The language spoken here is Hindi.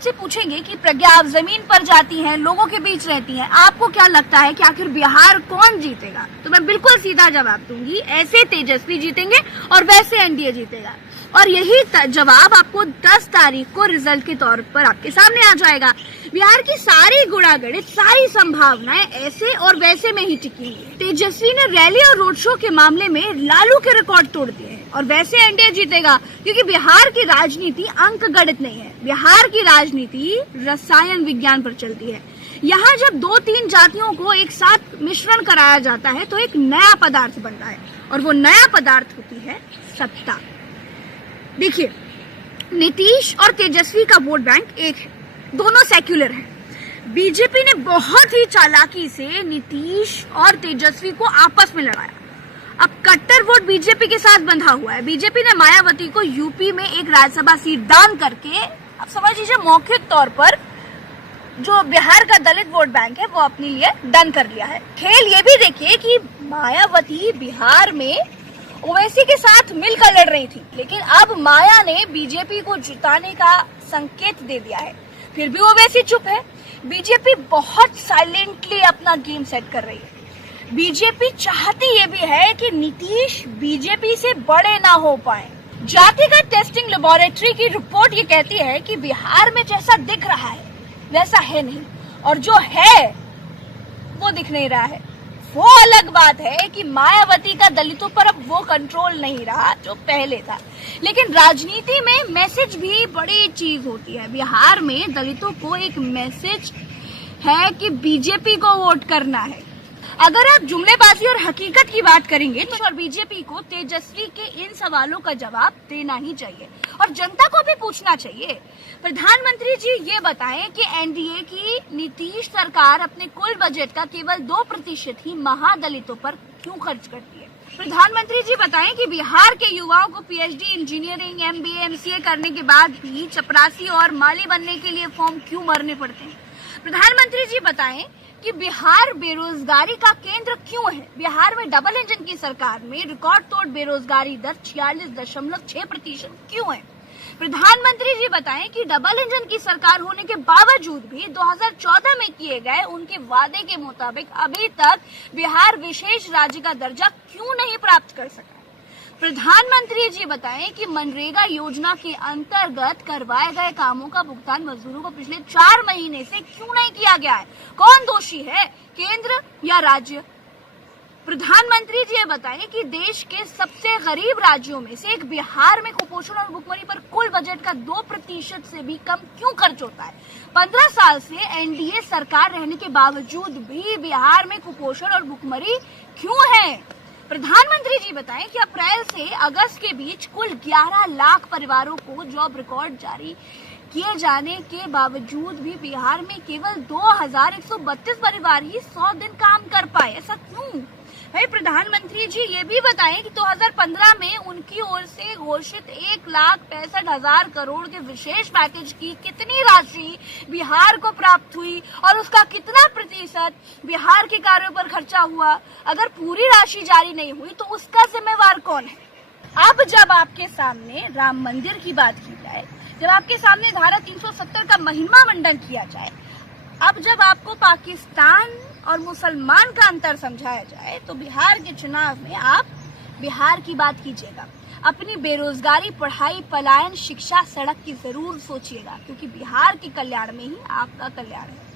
आपसे पूछेंगे कि प्रज्ञा, आप जमीन पर जाती हैं, लोगों के बीच रहती हैं, आपको क्या लगता है कि आखिर बिहार कौन जीतेगा? तो मैं बिल्कुल सीधा जवाब दूंगी, ऐसे तेजस्वी जीतेंगे और वैसे एनडीए जीतेगा। और यही जवाब आपको 10 तारीख को रिजल्ट के तौर पर आपके सामने आ जाएगा। बिहार की सारी गुणागणित, सारी संभावनाएं ऐसे और वैसे में ही टिकी हुई है। तेजस्वी ने रैली और रोड शो के मामले में लालू के रिकॉर्ड तोड़ दिए हैं और वैसे एनडीए जीतेगा, क्योंकि बिहार की राजनीति अंक गणित नहीं है। बिहार की राजनीति रसायन विज्ञान पर चलती है। यहाँ जब 2-3 जातियों को एक साथ मिश्रण कराया जाता है तो एक नया पदार्थ बनता है और वो नया पदार्थ होती है सत्ता। देखिए, नीतीश और तेजस्वी का वोट बैंक एक है, दोनों सेक्युलर हैं। बीजेपी ने बहुत ही चालाकी से नीतीश और तेजस्वी को आपस में लड़ाया। अब कट्टर वोट बीजेपी के साथ बंधा हुआ है। बीजेपी ने मायावती को यूपी में एक राज्यसभा सीट दान करके, अब समझ लीजिए, मौखिक तौर पर जो बिहार का दलित वोट बैंक है वो अपने लिए डन कर लिया है। खेल ये भी देखिए कि मायावती बिहार में ओवैसी के साथ मिलकर लड़ रही थी, लेकिन अब माया ने बीजेपी को जिताने का संकेत दे दिया है। फिर भी ओवैसी चुप है। बीजेपी बहुत साइलेंटली अपना गेम सेट कर रही है। बीजेपी चाहती ये भी है कि नीतीश बीजेपी से बड़े ना हो पाए। जातिगत टेस्टिंग लेबोरेटरी की रिपोर्ट ये कहती है कि बिहार में जैसा दिख रहा है वैसा है नहीं, और जो है वो दिख नहीं रहा है। वो अलग बात है कि मायावती का दलितों पर अब वो कंट्रोल नहीं रहा जो पहले था। लेकिन राजनीति में मैसेज भी बड़ी चीज होती है। बिहार में दलितों को एक मैसेज है कि बीजेपी को वोट करना है। अगर आप जुमलेबाजी और हकीकत की बात करेंगे तो और बीजेपी को तेजस्वी के इन सवालों का जवाब देना ही चाहिए और जनता को भी पूछना चाहिए। प्रधानमंत्री जी ये बताएं कि एनडीए की नीतीश सरकार अपने कुल बजट का केवल 2% ही महादलितों पर क्यों खर्च करती है। प्रधानमंत्री जी बताएं कि बिहार के युवाओं को पीएचडी, इंजीनियरिंग, एमबीए, एमसीए करने के बाद भी चपरासी और माली बनने के लिए फॉर्म क्यों भरने पड़ते हैं। प्रधानमंत्री जी बताएं कि बिहार बेरोजगारी का केंद्र क्यों है। बिहार में डबल इंजन की सरकार में रिकॉर्ड तोड़ बेरोजगारी दर 46.6% क्यों है। प्रधानमंत्री जी बताएं कि डबल इंजन की सरकार होने के बावजूद भी 2014 में किए गए उनके वादे के मुताबिक अभी तक बिहार विशेष राज्य का दर्जा क्यों नहीं प्राप्त कर सका। प्रधानमंत्री जी बताएं कि मनरेगा योजना के अंतर्गत करवाए गए कामों का भुगतान मजदूरों को पिछले 4 महीने से क्यों नहीं किया गया है। कौन दोषी है, केंद्र या राज्य? प्रधानमंत्री जी ये बताएं कि देश के सबसे गरीब राज्यों में से एक बिहार में कुपोषण और भुखमरी पर कुल बजट का 2% से भी कम क्यों खर्च होता है। 15 साल से एनडीए सरकार रहने के बावजूद भी बिहार में कुपोषण और भुखमरी क्यों है। प्रधानमंत्री जी बताएं कि अप्रैल से अगस्त के बीच कुल 11 लाख परिवारों को जॉब रिकॉर्ड जारी किए जाने के बावजूद भी बिहार में केवल 2132 परिवार ही 100 दिन काम कर पाए। ऐसा क्यों है? प्रधानमंत्री जी ये भी बताएं कि 2015 में उनकी ओर से घोषित 1,65,000 करोड़ के विशेष पैकेज की कितनी राशि बिहार को प्राप्त हुई और उसका कितना प्रतिशत बिहार के कार्यों पर खर्चा हुआ। अगर पूरी राशि जारी नहीं हुई तो उसका जिम्मेवार कौन है। अब जब आपके सामने राम मंदिर की बात की जाए, जब आपके सामने धारा 370 का महिमा मंडन किया जाए, अब जब आपको पाकिस्तान और मुसलमान का अंतर समझाया जाए, तो बिहार के चुनाव में आप बिहार की बात कीजिएगा। अपनी बेरोजगारी, पढ़ाई, पलायन, शिक्षा, सड़क की जरूर सोचिएगा, क्योंकि बिहार के कल्याण में ही आपका कल्याण है।